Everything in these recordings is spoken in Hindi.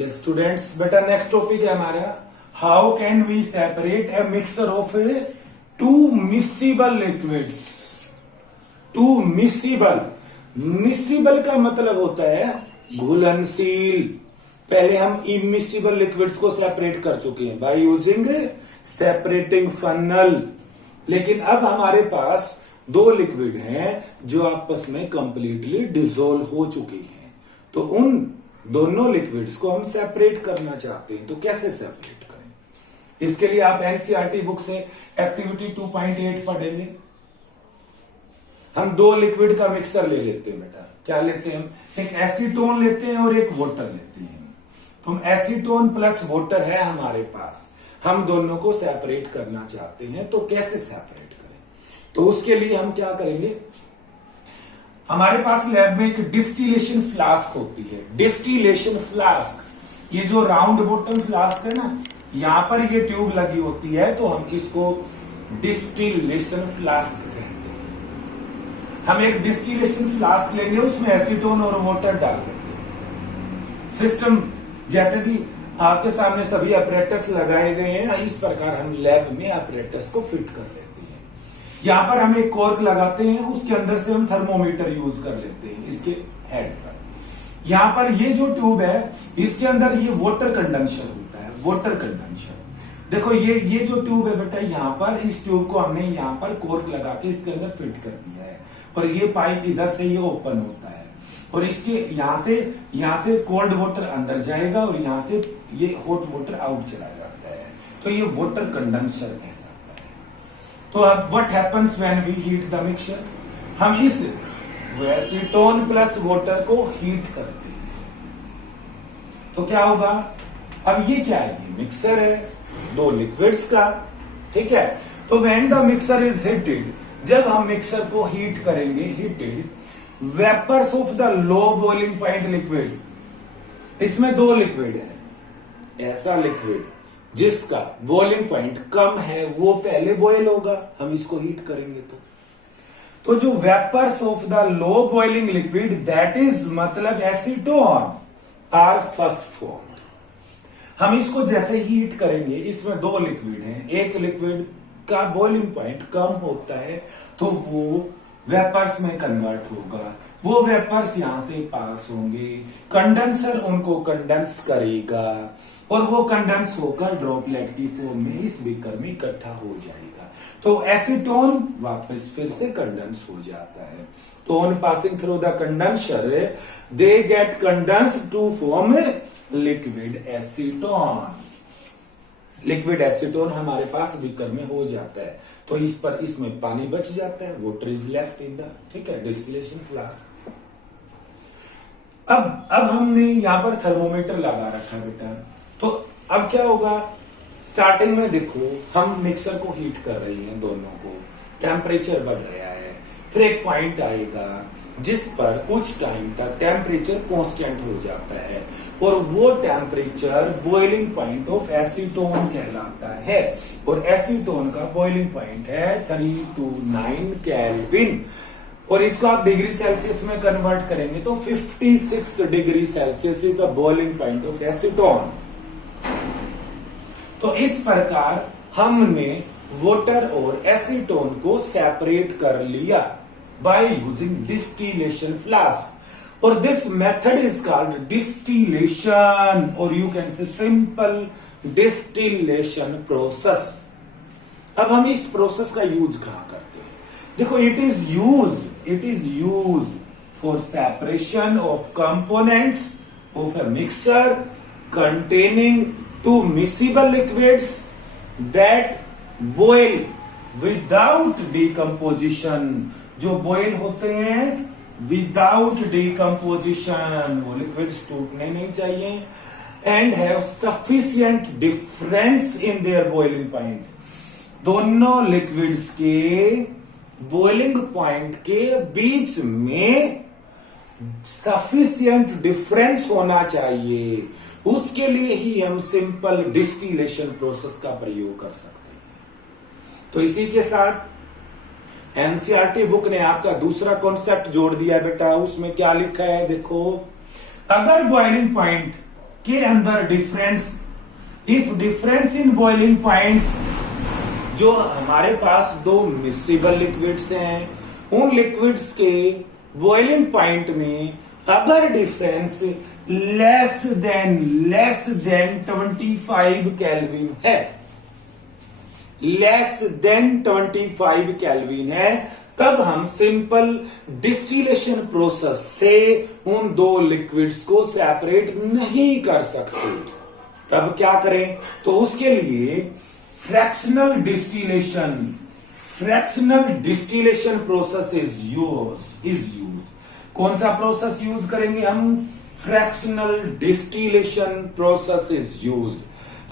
ये स्टूडेंट्स बेटा नेक्स्ट टॉपिक है हमारा how can we separate a mixer of two miscible liquids. Two miscible, miscible का मतलब होता है घुलनशील। पहले हम इमिसिबल लिक्विड्स को सेपरेट कर चुके हैं बाय यूजिंग सेपरेटिंग फनल, लेकिन अब हमारे पास दो लिक्विड हैं जो आपस में कंप्लीटली डिसॉल्व हो चुकी हैं, तो उन दोनों लिक्विड्स को हम सेपरेट करना चाहते हैं। तो कैसे सेपरेट करें? इसके लिए आप एनसीईआरटी बुक से एक्टिविटी 2.8 पढ़ेंगे। हम दो लिक्विड का मिक्सर ले लेते हैं बेटा। क्या लेते हैं हम? एक एसीटोन लेते हैं और एक वाटर लेते हैं। तो हम एसीटोन प्लस वाटर है हमारे पास, हम दोनों को सेपरेट करना चाहते हैं। तो कैसे सेपरेट करें? तो उसके लिए हम क्या करेंगे, हमारे पास लैब में एक डिस्टिलेशन फ्लास्क होती है। डिस्टिलेशन फ्लास्क, ये जो राउंड बॉटम फ्लास्क है ना, यहां पर ये ट्यूब लगी होती है, तो हम इसको डिस्टिलेशन फ्लास्क कहते हैं। हम एक डिस्टिलेशन फ्लास्क लेंगे, उसमें एसीटोन और वाटर डाल देंगे। सिस्टम जैसे भी आपके सामने सभी अपरेटस लगाए गए हैं, इस प्रकार हम लैब में अपरेटस को फिट कर लेते हैं। यहां पर हम एक कॉर्क लगाते हैं, उसके अंदर से हम थर्मोमीटर यूज कर लेते हैं इसके हेड पर। यहां पर ये जो ट्यूब है, इसके अंदर ये वाटर कंडेंसर होता है। वाटर कंडेंसर देखो, ये जो ट्यूब है बेटा, यहां पर इस ट्यूब को हमने यहां पर कॉर्क लगा के इसके अंदर फिट कर दिया है, और ये पाइप इधर से ये ओपन होता है, और इसके यहां से कोल्ड वाटर अंदर जाएगा और यहां से ये हॉट वाटर आउट चला जाता है। तो ये वाटर कंडेंसर कहलाता है। तो अब what happens when we heat the mixture, हम इस एसीटोन प्लस वाटर को हीट करते हैं। तो क्या होगा, अब ये क्या है, ये मिक्सर है दो लिक्विड्स का, ठीक है। तो when the mixer is heated, जब हम मिक्सर को हीट करेंगे, heated vapours of the low boiling point liquid, इसमें दो लिक्विड है। ऐसा लिक्विड जिसका बॉइलिंग पॉइंट कम है वो पहले बॉयल होगा, हम इसको हीट करेंगे। तो जो vapours of the low boiling liquid, that is मतलब एसीटोन, आर फर्स्ट फॉर्म। हम इसको जैसे हीट करेंगे, इसमें दो लिक्विड हैं, एक लिक्विड का बॉइलिंग पॉइंट कम होता है तो वो वेपर्स में कन्वर्ट होगा, वो वेपर्स यहां से पास होंगे, कंडेंसर उनको कंडेंस करेगा, और वो कंडेंस होकर ड्रॉपलेट की फॉर्म में इस बीकर में इकट्ठा हो जाएगा। तो एसीटोन वापस फिर से कंडेंस हो जाता है। तो on passing through the condenser they get condense to form liquid acetone. Liquid acetone हमारे पास बीकर में हो जाता है, तो इसमें पानी बच जाता है, water is left in the, ठीक है, डिस्टिलेशन फ्लास्क। अब हमने यहां पर थर्मोमीटर लगा रखा है बेटा। तो अब क्या होगा, स्टार्टिंग में देखो हम मिक्सर को हीट कर रही हैं, दोनों को टेम्परेचर बढ़ रहा है, फिर एक पॉइंट आएगा जिस पर कुछ टाइम तक टेम्परेचर कांस्टेंट हो जाता है, और वो temperature boiling point of acetone कहलाता है, और एसीटोन का बॉइलिंग पॉइंट है 329 केल्विन, और इसको आप डिग्री सेल्सियस में कन्वर्ट करेंगे तो 56 degree Celsius is the boiling point of acetone. तो इस प्रकार हमने वाटर और एसीटोन को सेपरेट कर लिया by using distillation flask, or this method is called distillation, or you can say simple distillation process। अब हम इस प्रोसेस का यूज कहां करते हैं? देखो, it is used for separation of components of a mixture containing two miscible liquids that boil without decomposition। जो बॉयल होते हैं विदाउट डिकम्पोजिशन, वो लिक्विड्स टूटने नहीं चाहिए, and have sufficient difference in their boiling point. दोनों लिक्विड्स के बॉइलिंग पॉइंट के बीच में सफिशिएंट डिफरेंस होना चाहिए, उसके लिए ही हम सिंपल डिस्टिलेशन प्रोसेस का प्रयोग कर सकते हैं। तो इसी के साथ एनसीईआरटी बुक ने आपका दूसरा कॉन्सेप्ट जोड़ दिया बेटा। उसमें क्या लिखा है देखो, अगर बॉइलिंग पॉइंट के अंदर difference, if difference in boiling points, जो हमारे पास दो मिक्सिबल लिक्विड्स हैं, उन लिक्विड्स के बॉइलिंग पॉइंट में अगर डिफरेंस लेस देन 25 केल्विन है, लेस देन 25 केल्विन है, तब हम सिंपल डिस्टिलेशन प्रोसेस से उन दो लिक्विड्स को सेपरेट नहीं कर सकते। तब क्या करें? तो उसके लिए fractional distillation process is use. कौन सा प्रोसेस यूज करेंगे हम? Fractional distillation process is used.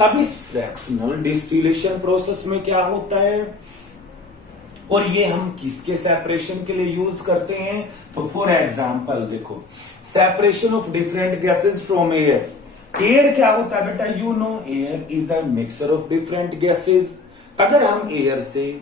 अब इस फ्रैक्शनल डिस्टिलेशन प्रोसेस में क्या होता है और ये हम किसके सेपरेशन के लिए यूज करते हैं? तो फॉर एग्जांपल देखो, separation of different gases from air. Air क्या होता है बेटा? You know air is the mixture of different gases. अगर हम एयर से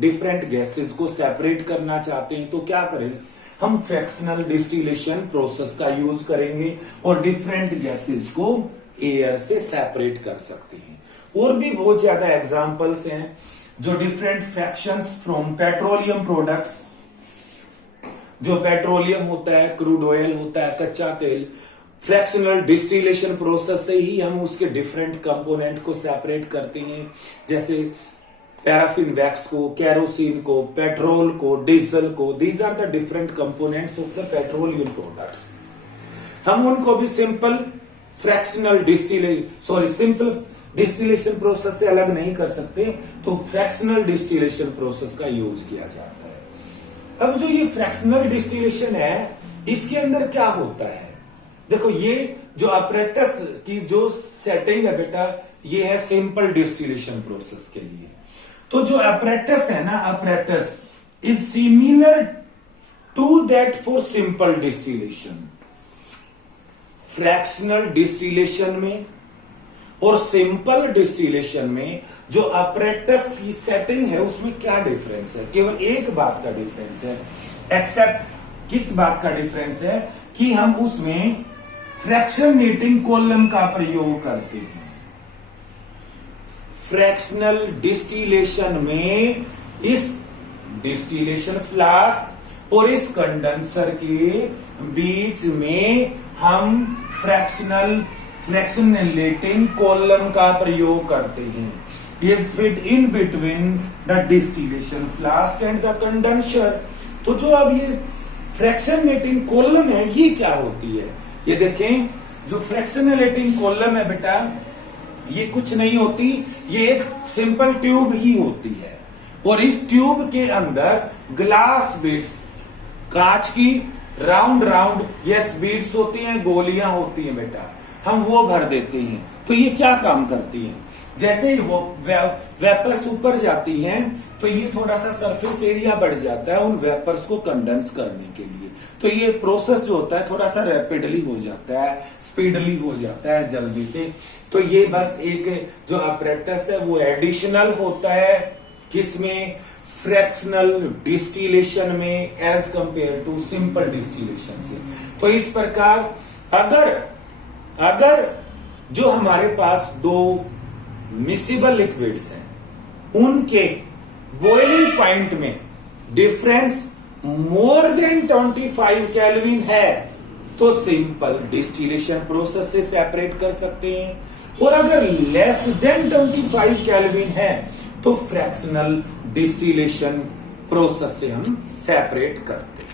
डिफरेंट गैसेस को सेपरेट करना चाहते हैं तो क्या करें? हम फ्रैक्शनल डिस्टिलेशन प्रोसेस का यूज करेंगे और डिफरेंट गैसेस को एयर से सेपरेट कर सकते हैं। और भी बहुत ज्यादा एग्जांपल्स हैं जो different fractions from petroleum products, जो पेट्रोलियम होता है, क्रूड ऑयल होता है, कच्चा तेल, फ्रैक्शनल डिस्टिलेशन प्रोसेस से ही हम उसके डिफरेंट कंपोनेंट को सेपरेट करते हैं, जैसे पैराफिन वैक्स को, केरोसिन को, पेट्रोल को, डीजल को। These are the different components of the petroleum products. हम उनको भी सिंपल डिस्टिलेशन प्रोसेस से अलग नहीं कर सकते, तो फ्रैक्शनल डिस्टिलेशन प्रोसेस का यूज किया जाता है। अब जो ये फ्रैक्शनल डिस्टिलेशन है, इसके अंदर क्या होता है? देखो, ये जो अपरेटस की जो सेटिंग है बेटा, ये है सिंपल डिस्टिलेशन प्रोसेस के लिए। तो जो अपरेटस है ना, apparatus is similar to that for simple distillation. Fractional distillation में और सिंपल डिस्टिलेशन में जो अपरेटस की सेटिंग है उसमें क्या डिफरेंस है? केवल एक बात का डिफरेंस है। एक्सेप्ट किस बात का डिफरेंस है? कि हम उसमें फ्रैक्शनेटिंग कॉलम का प्रयोग करते हैं। फ्रैक्शनल डिस्टिलेशन में इस डिस्टिलेशन फ्लास्क और इस कंडेंसर के बीच में हम फ्रैक्शनेटिंग कॉलम का प्रयोग करते हैं। Is fit in between the distillation flask and the condenser. तो जो अब ये फ्रैक्शनेटिंग कॉलम है, ये क्या होती है? ये देखें, जो फ्रैक्शनेटिंग कॉलम है बेटा, ये कुछ नहीं होती, ये एक सिंपल ट्यूब ही होती है। और इस ट्यूब के अंदर ग्लास बीड्स, कांच की राउंड यस बीड्स होती हैं, गोलियां होती हैं बेटा, हम वो भर देते हैं। तो ये क्या काम करती हैं? जैसे ही वो वेपर्स ऊपर जाती हैं तो ये थोड़ा सा सरफेस एरिया बढ़ जाता है उन वेपर्स को कंडेंस करने के लिए। तो ये प्रोसेस जो होता है थोड़ा सा रैपिडली हो जाता है, स्पीडली हो जाता है, जल्दी से। तो ये बस एक जो अपरेटस है वो एडिशनल होता है, किसमें? फ्रैक्शनल डिस्टिलेशन में as compare to simple distillation से। तो इस प्रकार अगर जो हमारे पास दो मिक्सिबल लिक्विड्स हैं, उनके बॉइलिंग पॉइंट में डिफरेंस मोर देन 25 केल्विन है, तो सिंपल डिस्टिलेशन प्रोसेस से सेपरेट कर सकते हैं। और अगर लेस देन 25 केल्विन है तो फ्रैक्शनल डिस्टिलेशन प्रोसेस से हम सेपरेट करते हैं।